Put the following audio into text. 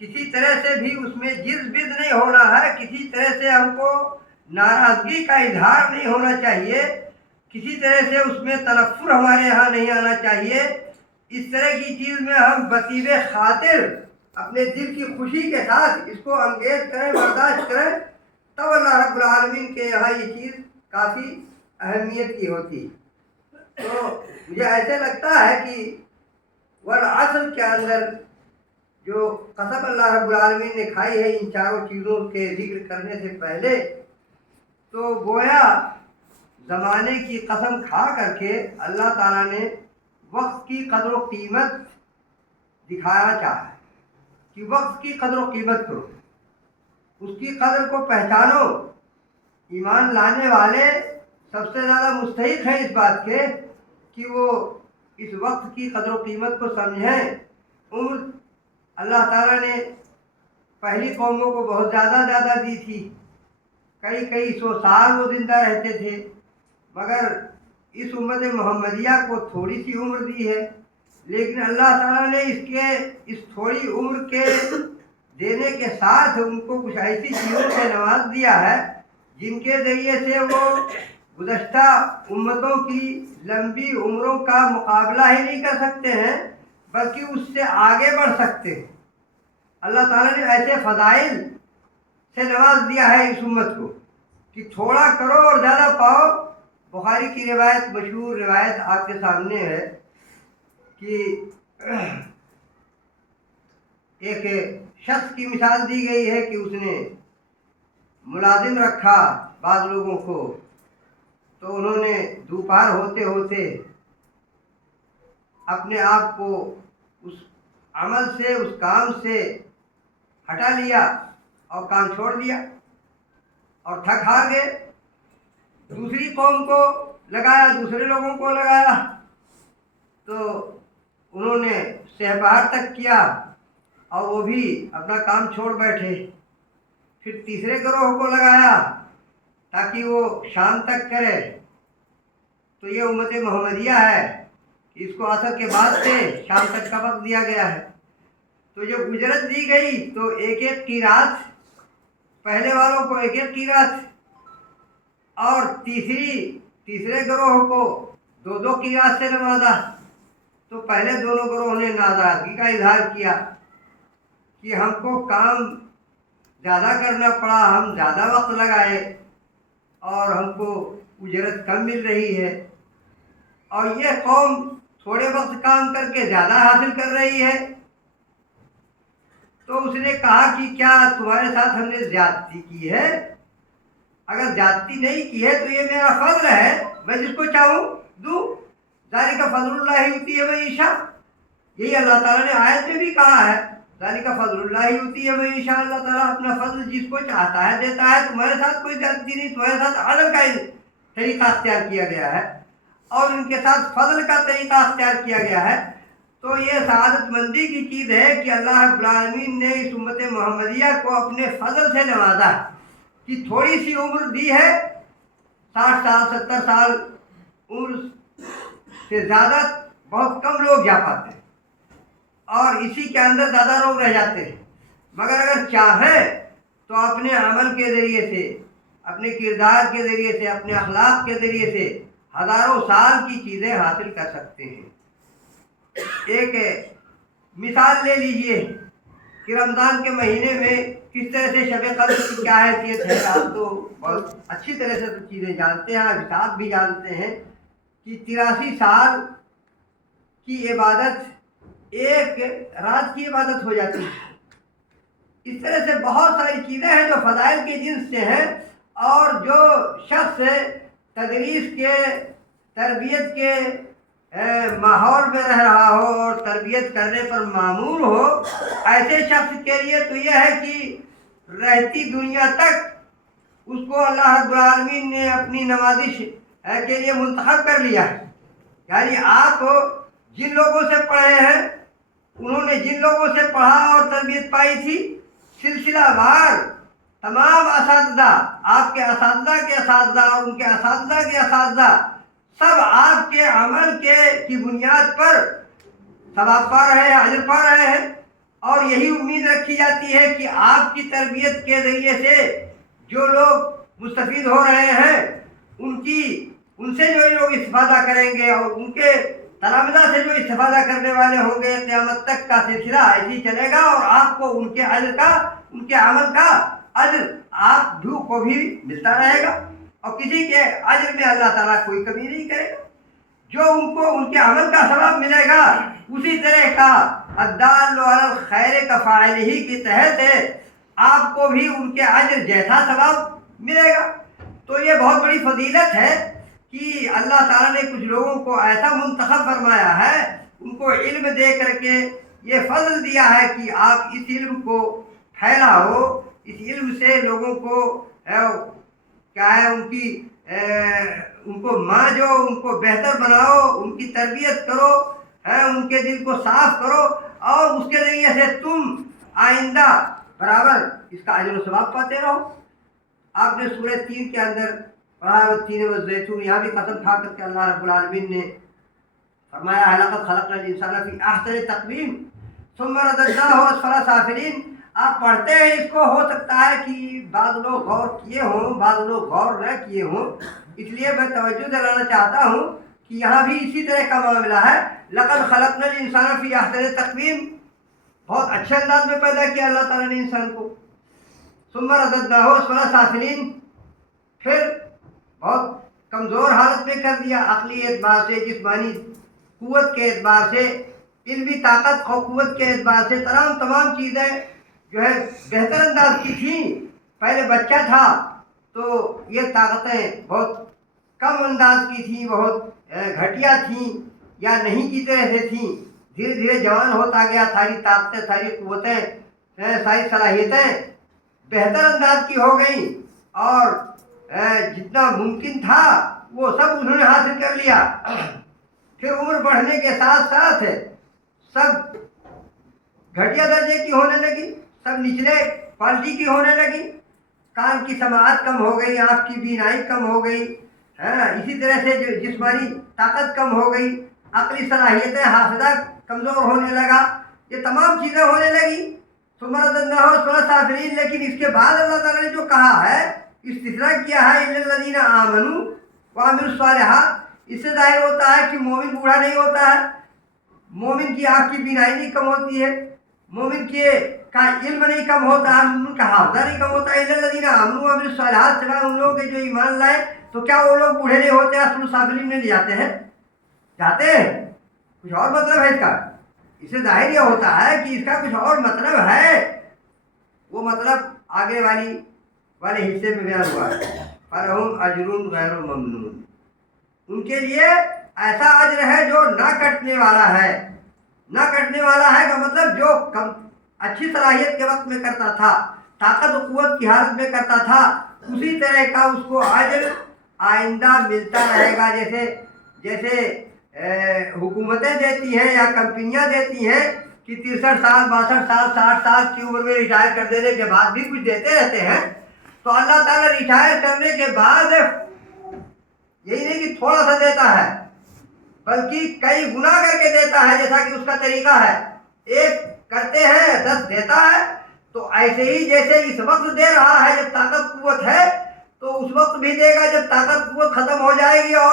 کسی طرح سے بھی اس میں جز بد نہیں ہونا ہے، کسی طرح سے ہم کو ناراضگی کا اظہار نہیں ہونا چاہیے، کسی طرح سے اس میں تنفر ہمارے یہاں نہیں آنا چاہیے۔ اس طرح کی چیز میں ہم بطیب خاطر اپنے دل کی خوشی کے ساتھ اس کو انگیز کریں، برداشت کریں، تب اللہ رب العالمین کے یہاں یہ چیز کافی اہمیت کی ہوتی۔ تو مجھے ایسے لگتا ہے کہ والعصر کے اندر جو قسم اللہ رب العالمین نے کھائی ہے ان چاروں چیزوں کے ذکر کرنے سے پہلے، تو گویا زمانے کی قسم کھا کر کے اللہ تعالیٰ نے وقت کی قدر و قیمت دکھانا چاہا ہے کہ وقت کی قدر و قیمت کرو، اس کی قدر کو پہچانو۔ ایمان لانے والے سب سے زیادہ مستحق ہیں اس بات کے کہ وہ اس وقت کی قدر و قیمت کو سمجھیں۔ عمر اللہ تعالیٰ نے پہلی قوموں کو بہت زیادہ دی تھی، کئی سو سال وہ زندہ رہتے تھے، مگر اس امت محمدیہ کو تھوڑی سی عمر دی ہے، لیکن اللہ تعالیٰ نے اس تھوڑی عمر کے دینے کے ساتھ ان کو کچھ ایسی چیزوں سے نواز دیا ہے جن کے ذریعے سے وہ گزشتہ امتوں کی لمبی عمروں کا مقابلہ ہی نہیں کر سکتے ہیں، بلکہ اس سے آگے بڑھ سکتے ہیں۔ اللہ تعالیٰ نے ایسے فضائل سے نواز دیا ہے اس امت کو کہ تھوڑا کرو اور زیادہ پاؤ۔ بخاری کی روایت، مشہور روایت آپ کے سامنے ہے کہ ایک شخص کی مثال دی گئی ہے کہ اس نے ملازم رکھا بعض لوگوں کو، تو انہوں نے دوپہر ہوتے ہوتے اپنے آپ کو اس عمل سے، اس کام سے ہٹا لیا اور کام چھوڑ دیا اور تھک ہار گئے۔ دوسری قوم کو لگایا، دوسرے لوگوں کو لگایا، تو انہوں نے سہبہار تک کیا اور وہ بھی اپنا کام چھوڑ بیٹھے۔ پھر تیسرے گروہ کو لگایا تاکہ وہ شام تک کرے۔ تو یہ امت محمدیہ ہے کہ اس کو عصر کے بعد سے شام تک کا وقت دیا گیا ہے۔ تو جب اجرت دی گئی تو ایک قیراط، پہلے والوں کو ایک قیراط، اور تیسرے گروہ کو دو قیراط سے نوازا۔ تو پہلے دونوں گروہوں نے ناراضگی کا اظہار کیا کہ ہم کو کام زیادہ کرنا پڑا، ہم زیادہ وقت لگائے اور ہم کو اجرت کم مل رہی ہے، اور یہ قوم تھوڑے وقت کام کر کے زیادہ حاصل کر رہی ہے۔ تو اس نے کہا کہ کیا تمہارے ساتھ ہم نے زیادتی کی ہے؟ اگر زیادتی نہیں کی ہے تو یہ میرا فضل ہے، میں جس کو چاہوں دوں۔ ذالک فضل اللہ یؤتیہ من یشاء، یہی اللہ تعالیٰ نے آیت میں بھی کہا ہے، ذالک فضل اللہ یؤتیہ من یشاء، اللہ تعالیٰ اپنا فضل جس کو چاہتا ہے دیتا ہے۔ تمہارے ساتھ کوئی زیادتی نہیں، تمہارے ساتھ عدل کا طریقہ اختیار کیا گیا ہے اور ان کے ساتھ فضل کا طریقہ اختیار کیا گیا ہے۔ تو یہ سعادت مندی کی چیز ہے کہ اللہ رب العالمین نے اس امت محمدیہ کو اپنے فضل سے نوازا کہ تھوڑی سی عمر دی ہے، 60 سال 70 سال عمر سے زیادہ بہت کم لوگ جا پاتے ہیں اور اسی کے اندر زیادہ لوگ رہ جاتے ہیں، مگر اگر چاہیں تو اپنے عمل کے ذریعے سے، اپنے کردار کے ذریعے سے، اپنے اخلاق کے ذریعے سے ہزاروں سال کی چیزیں حاصل کر سکتے ہیں۔ ایک مثال لے لیجئے کہ رمضان کے مہینے میں کس طرح سے شب قدر کی کیا حیثیت ہے۔ آپ تو بہت اچھی طرح سے چیزیں جانتے ہیں، حساب بھی جانتے ہیں کہ 83 سال کی عبادت ایک رات کی عبادت ہو جاتی ہے۔ اس طرح سے بہت ساری چیزیں ہیں جو فضائل کے جنس سے ہیں، اور جو شخص تدریس کے، تربیت کے ماحول میں رہ رہا ہو اور تربیت کرنے پر معمور ہو، ایسے شخص کے لیے تو یہ ہے کہ رہتی دنیا تک اس کو اللہ رب العالمین نے اپنی نوازش کے لیے منتخب کر لیا ہے۔ یعنی آپ جن لوگوں سے پڑھے ہیں، انہوں نے جن لوگوں سے پڑھا اور تربیت پائی تھی، سلسلہ وار تمام اساتذہ، آپ کے اساتذہ کے اساتذہ اور ان کے اساتذہ کے اساتذہ، سب آپ کے عمل کی بنیاد پر ثواب پا رہے ہیں، اجر پا رہے ہیں۔ اور یہی امید رکھی جاتی ہے کہ آپ کی تربیت کے ذریعے سے جو لوگ مستفید ہو رہے ہیں ان سے جو لوگ استفادہ کریں گے اور ان کے تلامذہ سے جو استفادہ کرنے والے ہوں گے، قیامت تک کا سلسلہ ایسے ہی چلے گا اور آپ کو ان کے عمل کا اجر آپ کو بھی ملتا رہے گا، اور کسی کے اجر میں اللہ تعالیٰ کوئی کمی نہیں کرے گا۔ جو ان کو ان کے عمل کا ثواب ملے گا، اسی طرح کا الدال علی الخیر کفاعلہ کے تحت آپ کو بھی ان کے اجر جیسا ثواب ملے گا۔ تو یہ بہت بڑی فضیلت ہے کہ اللہ تعالیٰ نے کچھ لوگوں کو ایسا منتخب فرمایا ہے، ان کو علم دے کر کے یہ فضل دیا ہے کہ آپ اس علم کو پھیلاؤ، اس علم سے لوگوں کو کیا ہے ان کو مانجو، ان کو بہتر بناؤ، ان کی تربیت کرو، ان کے دل کو صاف کرو، اور اس کے ذریعے سے تم آئندہ برابر اس کا اجر و ثواب پاتے رہو۔ آپ نے سورہ 3 کے اندر پڑھا، تین والزیتون، یہاں بھی قسم کھا کر کے اللہ رب العالمین نے فرمایا ہے لقد خلقنا الانسان فی احسن تقویم ثم رددناہ اسفل سافلین۔ آپ پڑھتے ہیں اس کو، ہو سکتا ہے کہ بعض لوگ غور کیے ہوں، بعض لوگ غور نہ کیے ہوں، اس لیے میں توجہ دلانا چاہتا ہوں کہ یہاں بھی اسی طرح کا معاملہ ہے۔ لقد خلقنا الانسان فی احسن تقویم، بہت اچھے انداز میں پیدا کیا اللہ تعالیٰ نے انسان کو۔ ثم رددناہ اسفل سافلین، پھر بہت کمزور حالت میں کر دیا، عقلی اعتبار سے، جسمانی قوت کے اعتبار سے، علمی طاقت اور قوت کے اعتبار سے تمام چیزیں جو ہے بہتر انداز کی تھیں۔ پہلے بچہ تھا تو یہ طاقتیں بہت کم انداز کی تھیں، بہت گھٹیا تھیں یا نہیں کی طرح سے تھیں۔ دھیرے دھیرے جوان ہوتا گیا، ساری طاقتیں، ساری قوتیں، ساری صلاحیتیں بہتر انداز کی ہو گئیں، اور جتنا ممکن تھا وہ سب انہوں نے حاصل کر لیا۔ پھر عمر بڑھنے کے ساتھ ساتھ سب گھٹیا درجے کی ہونے لگی، سب نچلے کوالٹی کی ہونے لگی، کان کی سماعت کم ہو گئی، آنکھ کی بینائی کم ہو گئی، اسی طرح سے جو جسمانی طاقت کم ہو گئی، عقلی صلاحیتیں، حافظہ کمزور ہونے لگا، یہ تمام چیزیں ہونے لگی۔ ثم رددناہ اسفل سافلین، لیکن اس کے بعد اللہ تعالیٰ نے جو کہا ہے، استثناء کیا ہے، الا الذین آمنوا وعملوا الصالحات، اس سے ظاہر ہوتا ہے کہ مومن بوڑھا نہیں ہوتا ہے، مومن کی آنکھ کی بینائی نہیں کم ہوتی ہے، مومن کا علم نہیں کم ہوتا ہے، مومن کا حافظہ نہیں کم ہوتا ہے۔ الا الذین آمنوا وعملوا الصالحات، سوائے ان لوگوں کے جو ایمان لائے، تو کیا وہ لوگ بوڑھے نہیں ہوتے؟ اسفل سافلین میں جاتے ہیں؟ جاتے ہیں؟ کچھ اور مطلب ہے اس کا؟ اس سے ظاہر یہ ہوتا ہے کہ اس کا کچھ اور مطلب ہے، وہ مطلب آگے والے حصے میں بیان ہوا ہے، فَلَهُمْ أَجْرٌ غَيْرُ مَمْنُونٍ، ان کے لیے ایسا اجر ہے جو نہ کٹنے والا ہے۔ نہ کٹنے والا ہے کا مطلب جو اچھی صلاحیت کے وقت میں کرتا تھا، طاقت و قوت کی حالت میں کرتا تھا، اسی طرح کا اس کو اجر آئندہ ملتا رہے گا۔ جیسے حکومتیں دیتی ہیں یا کمپنیاں دیتی ہیں کہ 63 سال 62 سال 60 سال کی عمر میں ریٹائر کر دینے کے بعد بھی کچھ دیتے رہتے ہیں، تو اللہ تعالیٰ ریٹائر کرنے کے بعد یہی نہیں کہ تھوڑا سا دیتا ہے، بلکہ کئی گنا کر کے دیتا ہے، جیسا کہ اس کا طریقہ ہے۔ ایک کرتے ہیں 10 دیتا ہے، تو ایسے ہی جیسے اس وقت دے رہا ہے جب طاقت قوت ہے، تو اس وقت بھی دے گا جب طاقت قوت ختم ہو جائے گی اور